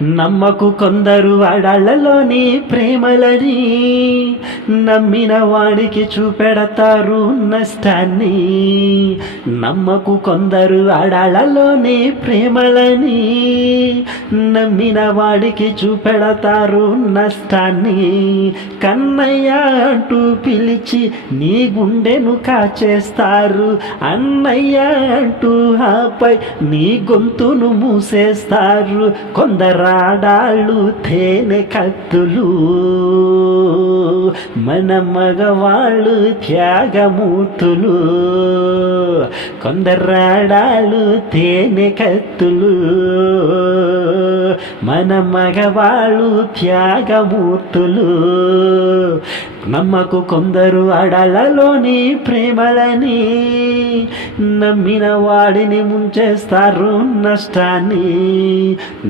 నమ్మకు కొందరు ఆడాళ్ళలోని ప్రేమలని, నమ్మిన వాడికి చూపెడతారు నష్టాన్ని. నమ్మకు కొందరు ఆడాళ్ళలోని ప్రేమలని, నమ్మిన వాడికి చూపెడతారు నష్టాన్ని. కన్నయ్య అంటూ పిలిచి నీ గుండెను కాచేస్తారు, అన్నయ్య అంటూ ఆపై నీ గొంతును మూసేస్తారు. కొందరాడాళ్ళు తేనె కత్తులు, మన మగవాళ్ళు త్యాగమూర్తులు. కొందరాడాళ్ళు తేనె కత్తులు, మన మగవాళ్ళు త్యాగమూర్తులు. నమ్మకు కొందరు ఆడాళ్ళలోని ప్రేమలని, నమ్మిన వాడిని ముంచేస్తారు నష్టాన్ని.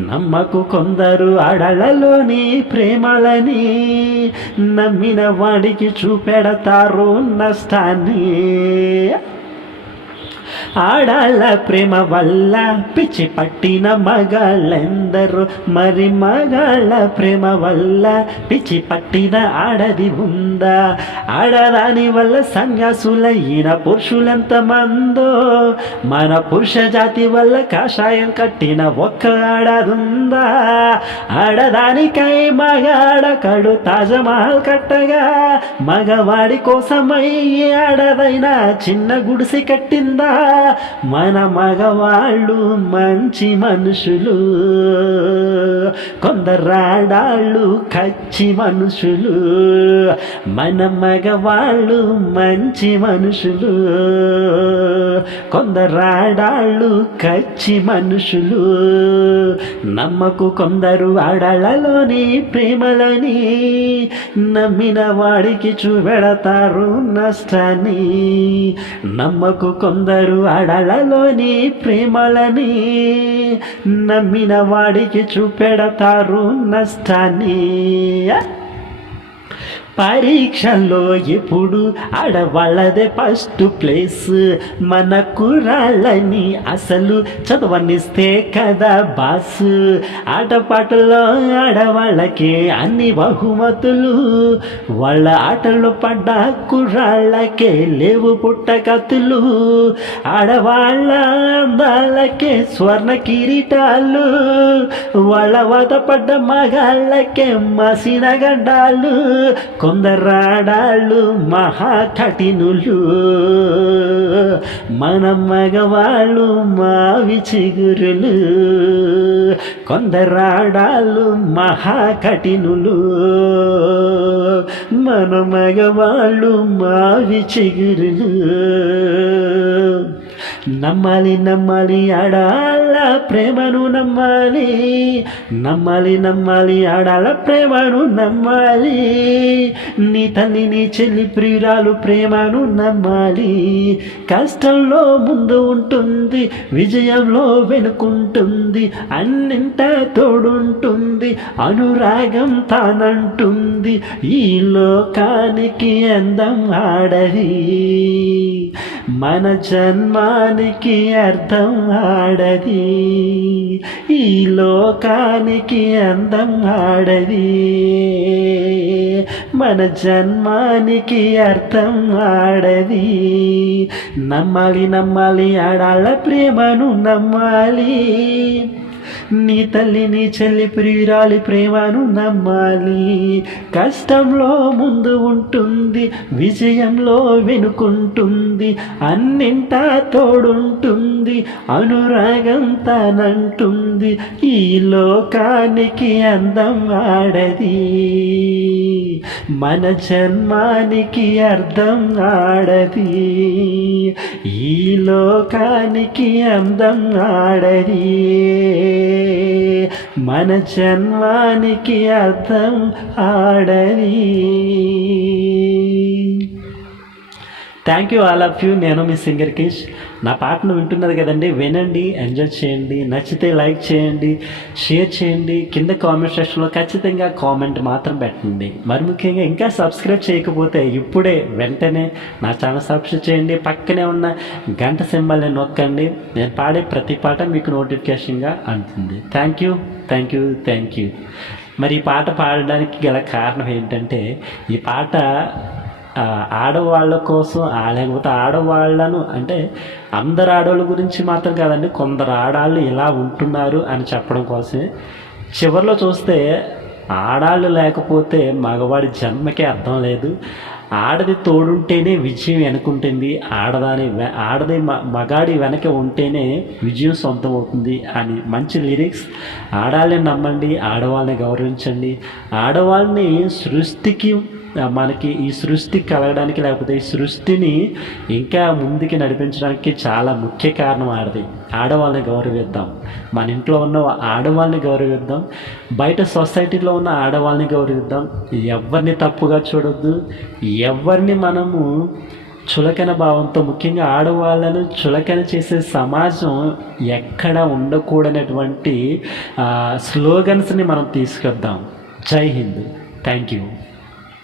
నమ్మకు కొందరు ఆడాళ్ళలోని ప్రేమలని, నమ్మిన వాడికి చూపెడతారు నష్టాన్ని. ఆడాళ్ళ ప్రేమ వల్ల పిచ్చి పట్టిన మగాళ్ళెందరూ, మరి మగాళ్ళ ప్రేమ వల్ల పిచ్చి పట్టిన ఆడది ఉందా? ఆడదాని వల్ల సన్యాసులైన పురుషులెంతమందో, మన పురుష జాతి వల్ల కాషాయం కట్టిన ఒక్క ఆడదుందా? ఆడదానికై మగాడ కడు తాజ్మహల్ కట్టగా, మగవాడి కోసమై ఆడదైనా చిన్న గుడిసె కట్టిందా? మన మగవాళ్ళు మంచి మనుషులు, కొందరాడాళ్ళు కచ్చి మనుషులు. మన మగవాళ్ళు మంచి మనుషులు, కొందరాడాళ్ళు కచ్చి మనుషులు. నమ్మకు కొందరు ఆడాళ్ళలోని ప్రేమలని, నమ్మిన వాడికి చూపెడతారు నష్టాన్ని. నమ్మకు కొందరు ఆడాళ్ళలోని ప్రేమలని, నమ్మిన వాడికి చూపెడతారు నష్టాన్ని. పరీక్షల్లో ఎప్పుడు ఆడవాళ్ళదే ఫస్ట్ ప్లేస్. మన కుర్రాళ్ళని అసలు చదవనిస్తే కదా బాస్. ఆటపాటల్లో ఆడవాళ్ళకి అన్ని బహుమతులు, వాళ్ళ ఆటలు పడ్డ కుర్రాళ్ళకే లేవు పుట్టకత్తులు. ఆడవాళ్ళ అందాలకే స్వర్ణ కిరీటాలు, వాళ్ళ వాత పడ్డ మగాళ్ళకే మసిన గడ్డాలు. కొందరాడాళ్ళు మహా కఠినులు, మన మగవాళ్ళు మావి చిగురులు. కొందరాడాళ్ళు మహా కఠినులు, మన మగవాళ్ళు మావి చిగురులు. నమ్మాలి నమ్మాలి ఆడాళ్ళ ప్రేమను నమ్మాలి, నమ్మాలి నమ్మాలి ఆడాళ్ళ ప్రేమను నమ్మాలి. నీ తల్లి నీ చెల్లి ప్రియురాలు ప్రేమను నమ్మాలి. కష్టంలో ముందు ఉంటుంది, విజయంలో వెనుకుంటుంది, అన్నింటా తోడుంటుంది, అనురాగం తానంటుంది. ఈ లోకానికి అందం ఆడది, మన జన్మానికి అర్థం ఆడది. ఈ లోకానికి అందం ఆడది, మన జన్మానికి అర్థం ఆడది. నమ్మాలి నమ్మాలి ఆడాళ్ళ ప్రేమను నమ్మాలి. నీ తల్లి నీ చెల్లి ప్రియురాలి ప్రేమను నమ్మాలి. కష్టంలో ముందు ఉంటుంది, విజయంలో వెనుకుంటుంది, అన్నింటా తోడుంటుంది, అనురాగం తానంటుంది. ఈ లోకానికి అందం ఆడది, మన జన్మానికి అర్థం ఆడది. ఈ లోకానికి అందం ఆడది, మన జన్మానికి అర్థం ఆడది. Thank you all of you. నేను మీ సింగర్ కిష్. నా పాటను వింటున్నది కదండి, వినండి, ఎంజాయ్ చేయండి. నచ్చితే లైక్ చేయండి, షేర్ చేయండి. కింద కామెంట్ సెక్షన్లో ఖచ్చితంగా కామెంట్ మాత్రం పెట్టండి. మరి ముఖ్యంగా ఇంకా సబ్స్క్రైబ్ చేయకపోతే ఇప్పుడే వెంటనే నా ఛానల్ సబ్స్క్రైబ్ చేయండి. పక్కనే ఉన్న గంట సింబల్ని నొక్కండి. నేను పాడే ప్రతి పాట మీకు నోటిఫికేషన్గా అందుతుంది. Thank you, thank you, thank you. మరి ఈ పాట పాడడానికి గల కారణం ఏంటంటే, ఈ పాట ఆడవాళ్ళ కోసం, లేకపోతే ఆడవాళ్ళను అంటే అందరు ఆడవాళ్ళ గురించి మాత్రం కాదండి, కొందరు ఆడవాళ్ళు ఇలా ఉంటున్నారు అని చెప్పడం కోసమే. చివరిలో చూస్తే ఆడాళ్ళు లేకపోతే మగవాడి జన్మకే అర్థం లేదు, ఆడది తోడుంటేనే విజయం వెనుకుంటుంది, ఆడది మగాడి వెనక ఉంటేనే విజయం సొంతం అవుతుంది అని మంచి లిరిక్స్. ఆడాళ్ళని నమ్మండి, ఆడవాళ్ళని గౌరవించండి. ఆడవాళ్ళని సృష్టికి, మనకి ఈ సృష్టి కలగడానికి, లేకపోతే ఈ సృష్టిని ఇంకా ముందుకి నడిపించడానికి చాలా ముఖ్య కారణం ఆడది. ఆడవాళ్ళని గౌరవిద్దాం, మన ఇంట్లో ఉన్న ఆడవాళ్ళని గౌరవిద్దాం, బయట సొసైటీలో ఉన్న ఆడవాళ్ళని గౌరవిద్దాం. ఎవరిని తప్పుగా చూడొద్దు, ఎవరిని మనము చులకన భావంతో, ముఖ్యంగా ఆడవాళ్ళను చులకన చేసే సమాజం ఎక్కడ ఉండకూడనటువంటి స్లోగన్స్ని మనం తీసుకొద్దాం. జై హింద్. Thank you.